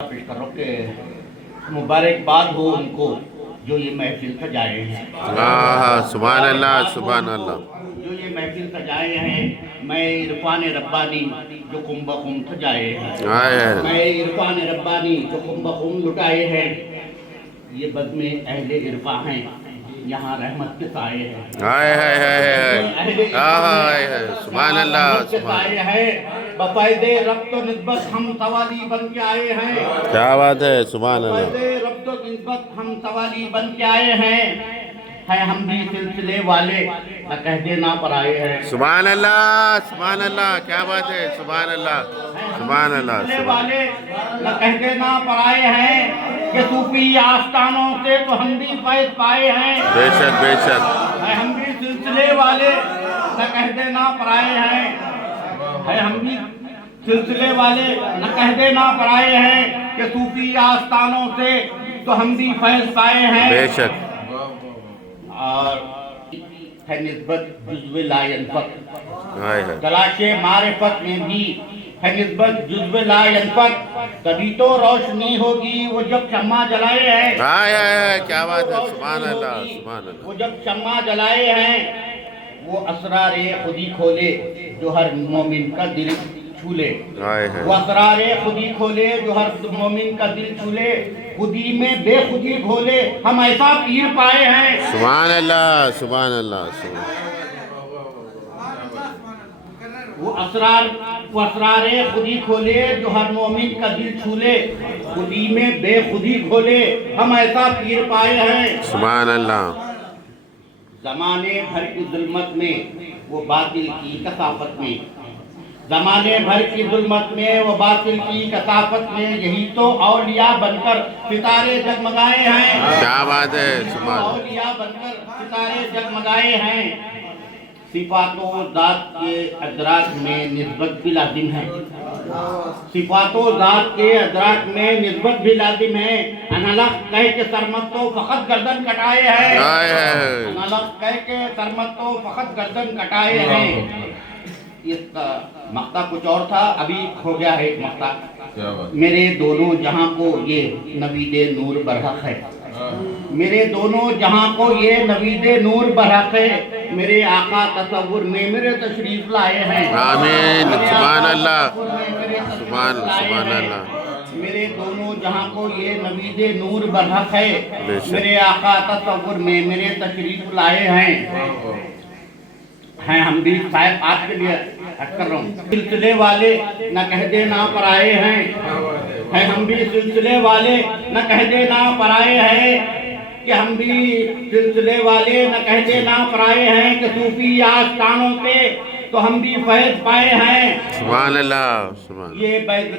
پیش کر رہا ہوں کہ مبارکباد ہو ان کو جو یہ محفل سجائے ہیں۔ سبحان اللہ سبحان اللہ۔ جو یہ محفل سجائے ہیں، میں عرفان ربانی جو کم بخم سجائے ہیں، میں عرفان ربانی جو کم بخم لٹائے ہیں، یہ بزم اہل عرفاں ہیں، یہاں رحمت کے سائے ہیں۔ سبحان اللہ سبحان اللہ۔ بفائد ربط و نسبت ہم سوالی بن کے آئے ہیں۔ کیا بات ہے، سبحان اللہ۔ بفائد ربط و نسبت ہم سوالی بن کے آئے ہیں ہم بھی سلسلے والے نہ کہہ دینا پر آئے ہیں۔ سبحان اللہ سبحان اللہ، کیا بات ہے، سبحان اللہ سبحان اللہ۔ سلسلے والے نہ کہہ دینا پر آئے ہیں کہ صوفی آستانوں سے تو ہم بھی فیض پائے ہیں۔ بے شک بے شک۔ ہم بھی سلسلے والے نہ کہہ دینا پر آئے ہیں، ہم بھی سلسلے والے نہ کہہ دینا پر آئے ہیں کہ صوفی آستانوں سے تو ہم بھی فیض پائے ہیں۔ بے شک۔ اور ہے نسبت جزو لا ینفق، ہائے ہائے، تلاش معرفت میں بھی ہے نسبت جزو لا ینفق، تبھی تو روشنی ہوگی وہ جب شمع جلائے ہیں۔ ہائے ہائے، کیا بات ہے، سبحان اللہ سبحان اللہ۔ وہ جب شمع جلائے ہیں، وہ اسرار خودی کھولے جو ہر مومن کا دل چھولے۔ وہ اسرار خودی کھولے جو ہر مومن کا دل چھولے، خودی میں بے خودی کھولے ہم ایسا پیر پائے ہیں۔ سبحان اللہ سبحان اللہ۔ وہ اسرار خودی کھولے جو ہر مومن کا دل چھولے، خودی میں بے خودی کھولے ہم ایسا پیر پائے ہیں۔ سبحان اللہ۔ زمانے بھر کی ظلمت میں وہ باطل کی کثافت میں، زمانے بھر کی ظلمت میں وہ باطل کی کثافت میں، یہی تو اولیاء بن کر ستارے جگمگائے ہیں۔ کیا بات ہے، سبحان اللہ۔ اولیاء بن کر ستارے جگمگائے ہیں۔ صفات و ذات کے ادراک میں نسبت بھی لازم ہے، صفات و ذات کے ادراک میں نسبت بھی لازم ہے۔ انالخ کہہ کے سرمت تو فقط گردن کٹائے ہیں، انالخ کہہ کے سرمت تو فقط گردن کٹائے ہیں۔ اس کا مقطع کچھ اور تھا، ابھی ہو گیا ہے ایک مقطع۔ میرے دونوں جہاں کو یہ نوید نور برحق ہے، میرے دونوں جہاں کو یہ نوید نور برحق ہے، میرے آقا تصور میں میرے تشریف لائے ہیں۔ آمین، سبحان اللہ سبحان اللہ۔ میرے دونوں جہاں کو یہ نوید نور برحق ہے، میرے آقا تصور میں میرے تشریف لائے ہیں۔ ہم بھی صاحب آج کے لیے حج کر رہا ہوں، سلسلے والے نہ کہہ دینا پر آئے ہیں، ہم بھی سلسلے والے نہ کہہ دینا پر آئے ہیں، کہ ہم بھی سلسلے والے نہ کہہ دینا پر آئے ہیں کہ صوفی آستانوں سے تو ہم بھی فیض پائے ہیں۔ سبحان اللہ سبحان اللہ۔ یہ بیت